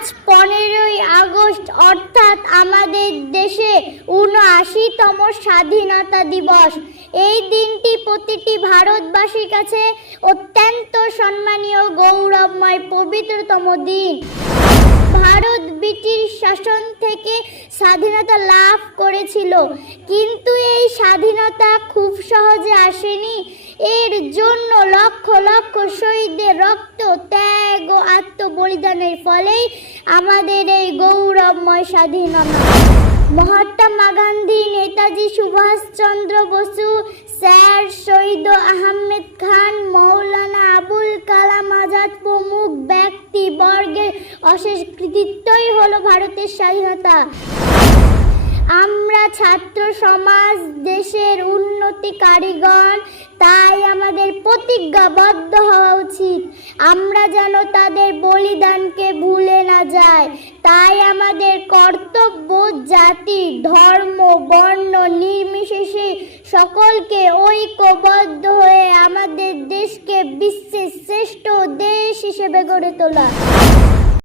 আজ 15ই আগস্ট অর্থাৎ আমাদের দেশে ৭৯তম স্বাধীনতা দিবস। এই দিনটি প্রতিটি ভারতবাসীর কাছে অত্যন্ত সম্মানীয়, গৌরবময়, পবিত্রতম দিন। ভারত ব্রিটিশ শাসন থেকে স্বাধীনতা লাভ করেছিল, কিন্তু এই স্বাধীনতা খুব সহজে আসেনি। এর জন্য লক্ষ লক্ষ শহীদের রক্ত, ত্যাগ ও আত্মবলিদানের ফলেই আমাদের এই গৌরবময় স্বাধীনতা। মহাত্মা গান্ধী, নেতাজি সুভাষচন্দ্র বসু, স্যার সৈয়দ আহমেদ খান, মৌলানা আবুল কালাম আজাদ প্রমুখ ব্যক্তিবর্গের অশেষ কৃতিত্বই হলো ভারতের স্বাধীনতা। আমরা ছাত্র সমাজ, দেশের উন্নতিকারীগণ, তাই আমাদের প্রতিজ্ঞাবদ্ধ হওয়া উচিত আমরা যেন তাদের বলিদানকে ভুলে না যাই। তাই আমাদের কর্তব্য জাতি, ধর্ম, বর্ণ নির্বিশেষে সকলকে ঐক্যবদ্ধ হয়ে আমাদের দেশকে বিশ্বের শ্রেষ্ঠ দেশ হিসেবে গড়ে তোলা।